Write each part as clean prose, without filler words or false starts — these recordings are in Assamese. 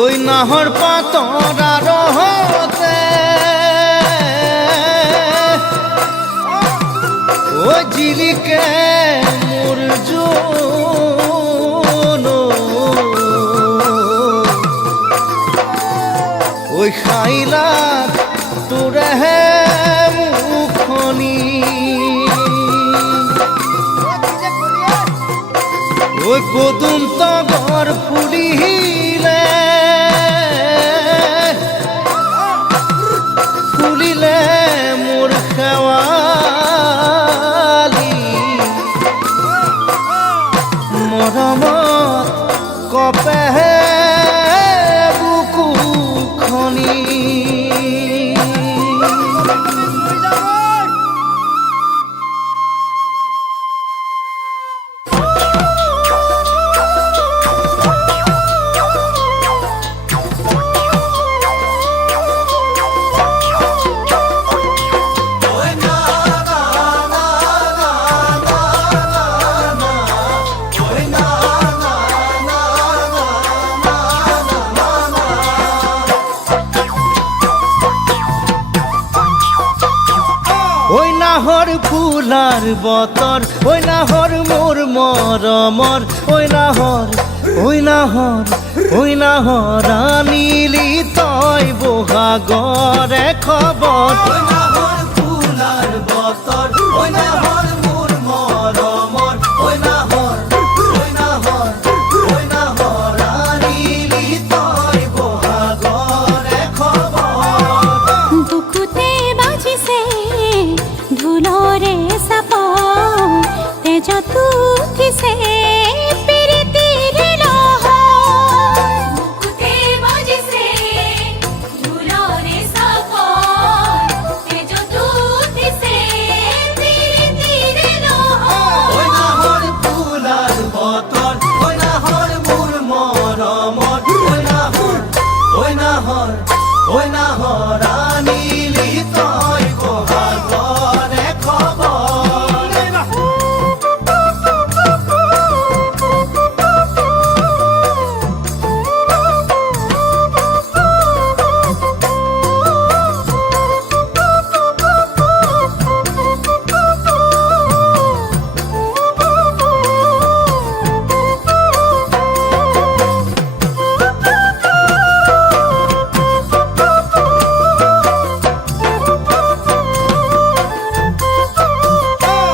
ওই নাহর পাতরা রহতে ও জিলিকে মোর জোন ওই খাইলা তোরে হে মুখনি ওই পদুম তগর ফুলিলে ফুলিলে মোর খেৱালি মৰমত কপেহে বুকুখনি ওই নাহর ফুলার বতর ওই নাহর মোর মরমর ওই নাহর ওই নাহর ওই নাহর আনিলি তই বহাগরে খবর ওই নাহর ফুলার বতর ওই নাহর মোর মরমর ওই নাহর ওই নাহর ওই নাহর আনিলি তই বহাগরে খবর বুকুতে বাজিছে ঢোলরে সাপ তেজ তুঠিছে পিৰিতিৰ লহৰ বুকুতে বাজিছে ঢোলৰে সাপ তেজ তুঠিছে পিৰিতিৰ লহৰ ওই নাহর ফুলার বতর ওই নাহর মোর মরমর ওই নাহর ওই নাহর ওই নাহর আনিলি তই বহাগরে খবর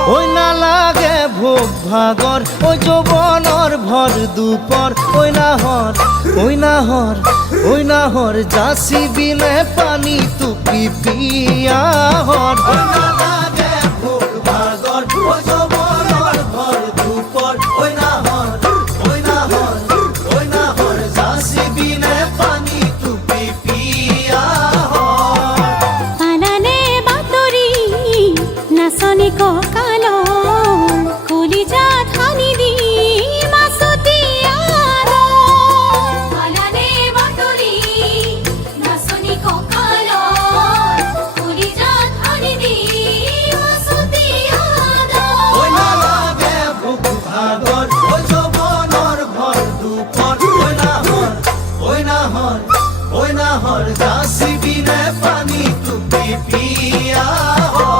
ওই না লাগে ভোগ ভাগর ওই যৌবনর ভর দুপর ওই নাহর ওই নাহর ওই নাহর যাসি বিনে পানি তুপি পিয়াহর ওই না লাগে ভোগ ভাগর ওই যৌবনর ভর দুপর ওই নাহর ওই নাহর ওই নাহর যাসি বিনে পানি তুপি পিয়াহর পালানে বাতৰি নাচনি কঁকাল কলিজা ঠানি দি মাছতি পালানে বাতৰি নাচনি কঁকাল কলিজা ঠানি দি মাছতি ওই না লাগে ভোগ ভাগর ওই যৌবনর ভর দুপর ওই নাহর ওই নাহর ওই নাহর যাসি বিনে পানি তুপি পিয়াহর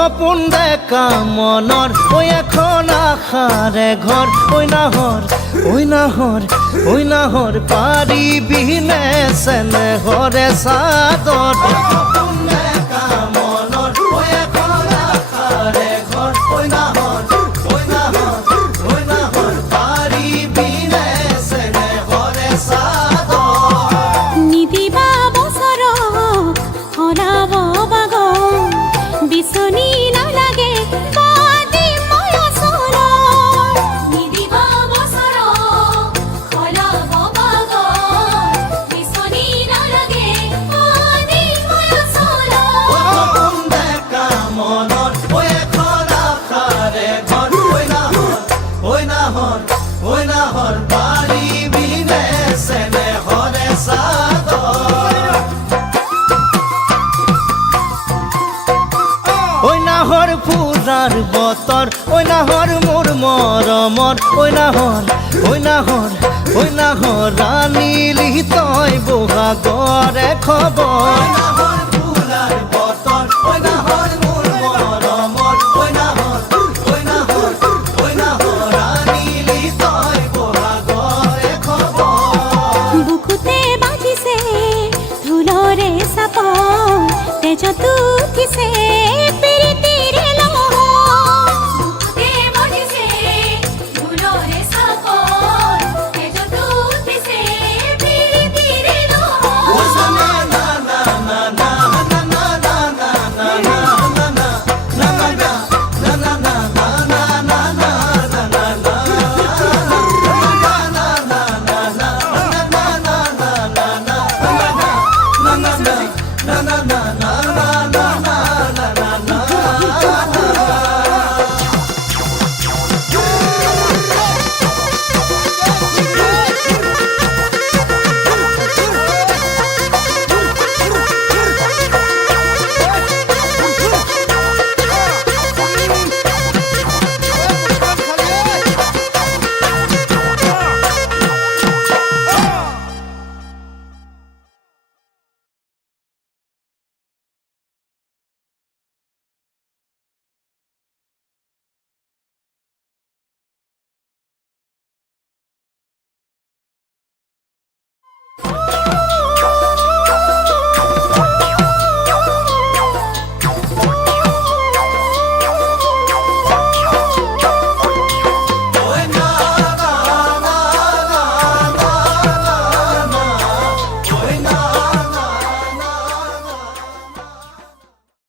সপোন দেখা মনৰ ঐ এখন আশাৰে ঘৰ ঐ নাহৰ ঐ নাহৰ ঐ নাহৰ পাৰিবিনে চেনেহৰে চাদৰ সপোন দেখা মনৰ ঐ এখন আশাৰে ঘৰ ঐ নাহৰ ঐ নাহৰ ঐ নাহৰ পাৰিবিনে চেনেহৰে চাদৰ নিদিবা বছৰ হৰাব বাগ বিচনী নালাগে বাদি মই ওচৰ নিদিবা বছৰ হৰাব বাগ বিচনী নালাগে বাদি মই ওচৰ সপোন দেখা মনৰ ঐ এখন আশাৰে ঘৰ ঐ নাহৰ ঐ নাহৰ ঐ নাহৰ পাৰিবিনে চেনেহৰে চাদৰ ঐ নাহৰ পূজাৰ বতৰ ঐ নাহৰ মোৰ মৰমৰ ঐ নাহৰ ঐ নাহৰ ঐ নাহৰ ৰাণীলি তই বহাগৰে খবৰ